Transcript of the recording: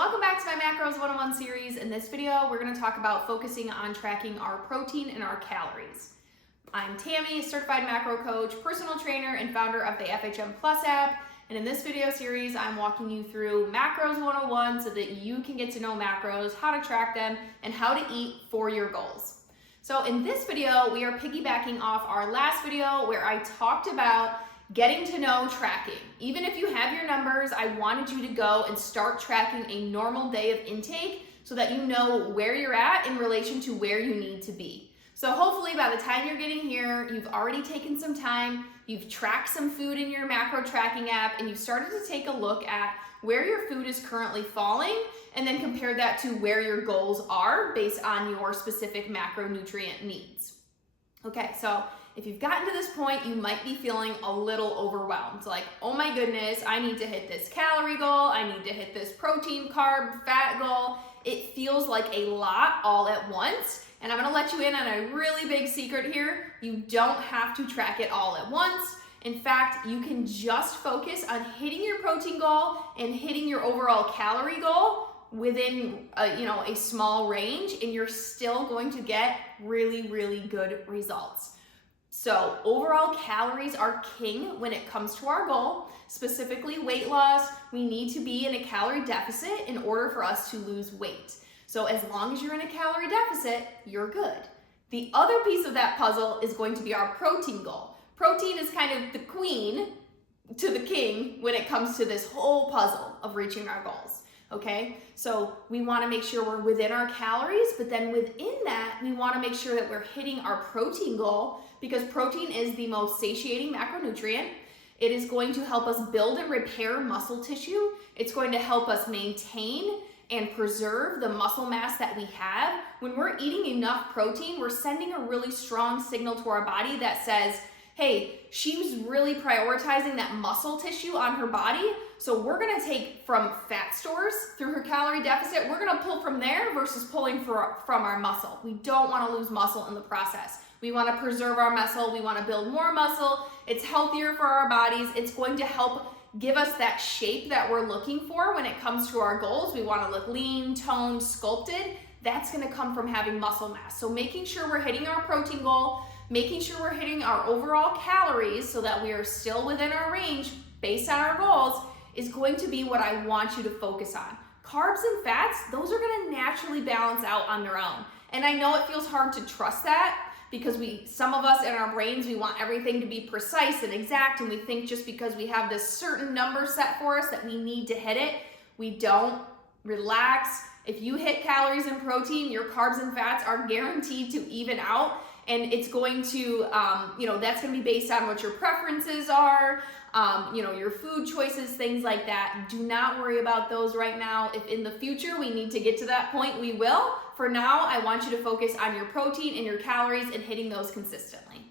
Welcome back to my Macros 101 series. In this video, we're going to talk about focusing on tracking our protein and our calories. I'm Tami, certified macro coach, personal trainer, and founder of the FHM Plus app. And in this video series, I'm walking you through Macros 101 so that you can get to know macros, how to track them, and how to eat for your goals. So in this video, we are piggybacking off our last video where I talked about getting to know tracking. Even if you have your numbers, I wanted you to go and start tracking a normal day of intake so that you know where you're at in relation to where you need to be. So hopefully by the time you're getting here, you've already taken some time, you've tracked some food in your macro tracking app, and you've started to take a look at where your food is currently falling and then compare that to where your goals are based on your specific macronutrient needs. Okay, so if you've gotten to this point, you might be feeling a little overwhelmed. Like, oh my goodness, I need to hit this calorie goal, I need to hit this protein, carb, fat goal. It feels like a lot all at once. And I'm gonna let you in on a really big secret here. You don't have to track it all at once. In fact, you can just focus on hitting your protein goal and hitting your overall calorie goal within a small range, and you're still going to get really, really good results. So overall calories are king when it comes to our goal. Specifically weight loss, we need to be in a calorie deficit in order for us to lose weight. So as long as you're in a calorie deficit, you're good. The other piece of that puzzle is going to be our protein goal. Protein is kind of the queen to the king when it comes to this whole puzzle of reaching our goals. Okay, so we want to make sure we're within our calories, but then within that, we want to make sure that we're hitting our protein goal, because protein is the most satiating macronutrient. It is going to help us build and repair muscle tissue. It's going to help us maintain and preserve the muscle mass that we have. When we're eating enough protein, we're sending a really strong signal to our body that says, hey, she's really prioritizing that muscle tissue on her body. So we're gonna take from fat stores through her calorie deficit. We're gonna pull from there versus pulling from our muscle. We don't wanna lose muscle in the process. We wanna preserve our muscle. We wanna build more muscle. It's healthier for our bodies. It's going to help give us that shape that we're looking for when it comes to our goals. We wanna look lean, toned, sculpted. That's gonna come from having muscle mass. So making sure we're hitting our protein goal, making sure we're hitting our overall calories so that we are still within our range based on our goals is going to be what I want you to focus on. Carbs and fats, those are gonna naturally balance out on their own. And I know it feels hard to trust that because some of us in our brains, we want everything to be precise and exact, and we think just because we have this certain number set for us that we need to hit it. We don't. Relax. If you hit calories and protein, your carbs and fats are guaranteed to even out. And it's going to, that's going to be based on what your preferences are, your food choices, things like that. Do not worry about those right now. If in the future we need to get to that point, we will. For now, I want you to focus on your protein and your calories and hitting those consistently.